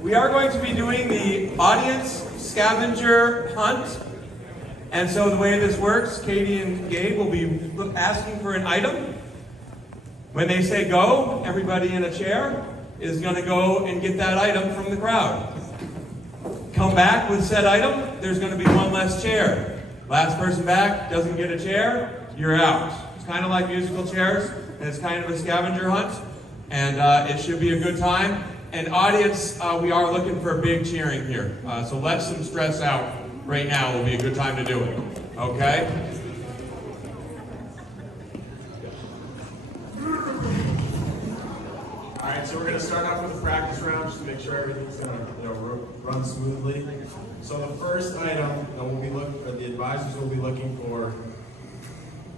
We are going to be doing the audience scavenger hunt. And so the way this works, Katie and Gabe will be asking for an item. When they say go, everybody in a chair is going to go and get that item from the crowd. Come back with said item, there's going to be one less chair. Last person back doesn't get a chair, you're out. It's kind of like musical chairs, and it's kind of a scavenger hunt, and it should be a good time. And audience, we are looking for big cheering here, so let some stress out right now. Will be a good time to do it, okay? All right, so we're going to start off with a practice round just to make sure everything's going to run smoothly. So the first item that the advisors will be looking for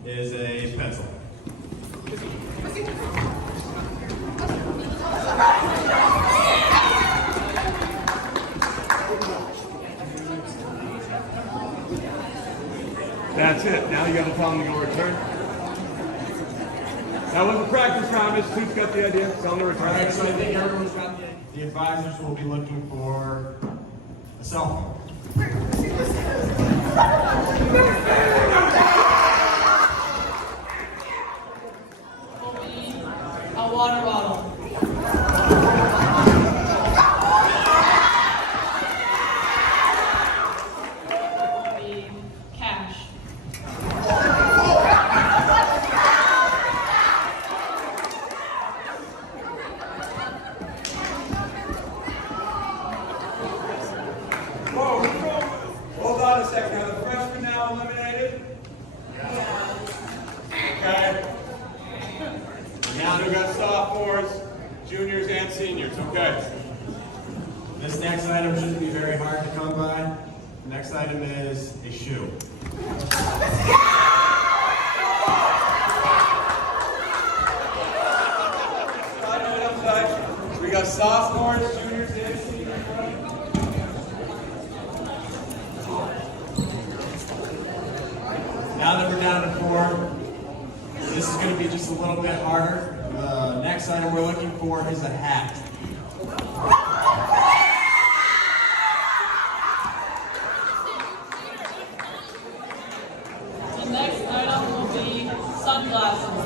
is a pencil. That's it. Now you got to tell them to go return. That was a practice round. This Toot's got the idea. Tell them to return. All right, so I think everyone's got the advisors will be looking for a cell phone. A water bottle. Cash. Whoa, hold on a second. Are the freshmen now eliminated? Yeah. Okay. Now we've got sophomores, juniors, and seniors. Okay. This next item shouldn't be very hard to come by. The next item is a shoe. We got sophomores, juniors, and seniors. Now that we're down to 4, this is going to be just a little bit harder. The next item we're looking for is a hat. The next item will be sunglasses.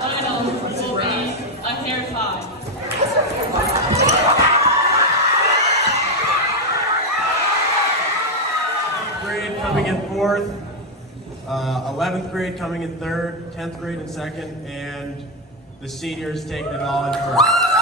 Item will be a hair tie. Grade coming in 4th, 11th grade coming in 3rd, 10th grade in 2nd, and the seniors taking it all in 1st.